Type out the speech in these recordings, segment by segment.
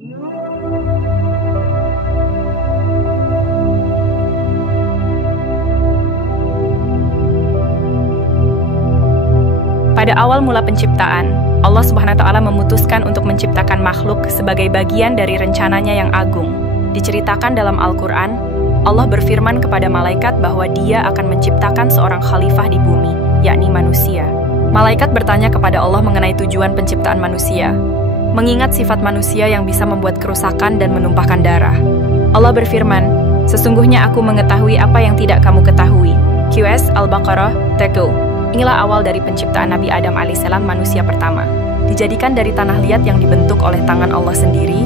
Pada awal mula penciptaan, Allah Subhanahu wa Ta'ala memutuskan untuk menciptakan makhluk sebagai bagian dari rencananya yang agung. Diceritakan dalam Al-Quran, Allah berfirman kepada malaikat bahwa Dia akan menciptakan seorang khalifah di bumi, yakni manusia. Malaikat bertanya kepada Allah mengenai tujuan penciptaan manusia, mengingat sifat manusia yang bisa membuat kerusakan dan menumpahkan darah. Allah berfirman, "Sesungguhnya aku mengetahui apa yang tidak kamu ketahui." QS Al-Baqarah 3. Inilah awal dari penciptaan Nabi Adam alaihissalam, manusia pertama. Dijadikan dari tanah liat yang dibentuk oleh tangan Allah sendiri,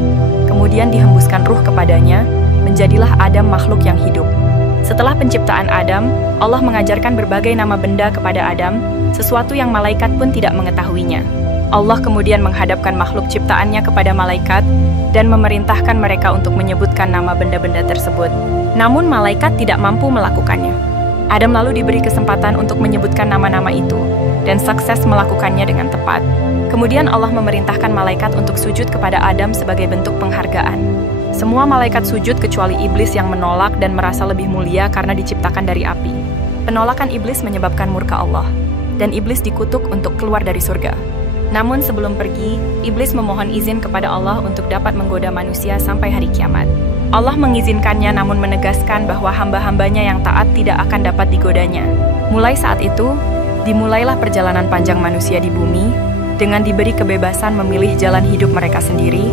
kemudian dihembuskan ruh kepadanya, menjadilah Adam makhluk yang hidup. Setelah penciptaan Adam, Allah mengajarkan berbagai nama benda kepada Adam, sesuatu yang malaikat pun tidak mengetahuinya. Allah kemudian menghadapkan makhluk ciptaannya kepada malaikat dan memerintahkan mereka untuk menyebutkan nama benda-benda tersebut. Namun malaikat tidak mampu melakukannya. Adam lalu diberi kesempatan untuk menyebutkan nama-nama itu, dan sukses melakukannya dengan tepat. Kemudian Allah memerintahkan malaikat untuk sujud kepada Adam sebagai bentuk penghargaan. Semua malaikat sujud kecuali iblis yang menolak dan merasa lebih mulia karena diciptakan dari api. Penolakan iblis menyebabkan murka Allah, dan iblis dikutuk untuk keluar dari surga. Namun sebelum pergi, iblis memohon izin kepada Allah untuk dapat menggoda manusia sampai hari kiamat. Allah mengizinkannya namun menegaskan bahwa hamba-hambanya yang taat tidak akan dapat digodanya. Mulai saat itu, dimulailah perjalanan panjang manusia di bumi dengan diberi kebebasan memilih jalan hidup mereka sendiri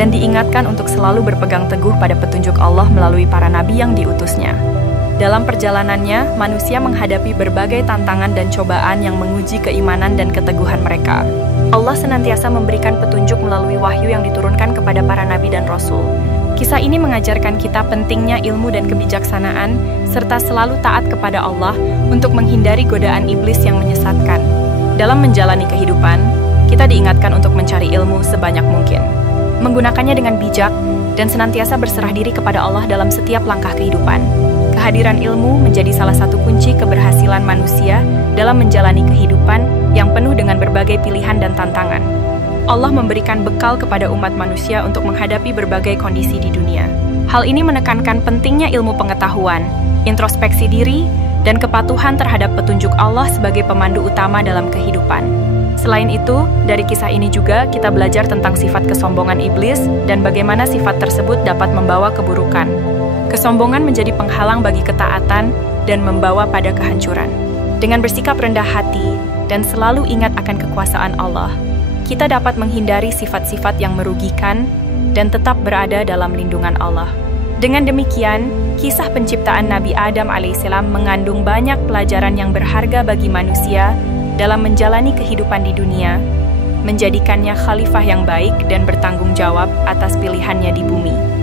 dan diingatkan untuk selalu berpegang teguh pada petunjuk Allah melalui para nabi yang diutusnya. Dalam perjalanannya, manusia menghadapi berbagai tantangan dan cobaan yang menguji keimanan dan keteguhan mereka. Allah senantiasa memberikan petunjuk melalui wahyu yang diturunkan kepada para nabi dan rasul. Kisah ini mengajarkan kita pentingnya ilmu dan kebijaksanaan, serta selalu taat kepada Allah untuk menghindari godaan iblis yang menyesatkan. Dalam menjalani kehidupan, kita diingatkan untuk mencari ilmu sebanyak mungkin, menggunakannya dengan bijak, dan senantiasa berserah diri kepada Allah dalam setiap langkah kehidupan. Kehadiran ilmu menjadi salah satu kunci keberhasilan manusia dalam menjalani kehidupan yang penuh dengan berbagai pilihan dan tantangan. Allah memberikan bekal kepada umat manusia untuk menghadapi berbagai kondisi di dunia. Hal ini menekankan pentingnya ilmu pengetahuan, introspeksi diri, dan kepatuhan terhadap petunjuk Allah sebagai pemandu utama dalam kehidupan. Selain itu, dari kisah ini juga kita belajar tentang sifat kesombongan iblis dan bagaimana sifat tersebut dapat membawa keburukan. Kesombongan menjadi penghalang bagi ketaatan dan membawa pada kehancuran. Dengan bersikap rendah hati dan selalu ingat akan kekuasaan Allah, kita dapat menghindari sifat-sifat yang merugikan dan tetap berada dalam lindungan Allah. Dengan demikian, kisah penciptaan Nabi Adam alaihissalam mengandung banyak pelajaran yang berharga bagi manusia dalam menjalani kehidupan di dunia, menjadikannya khalifah yang baik dan bertanggung jawab atas pilihannya di bumi.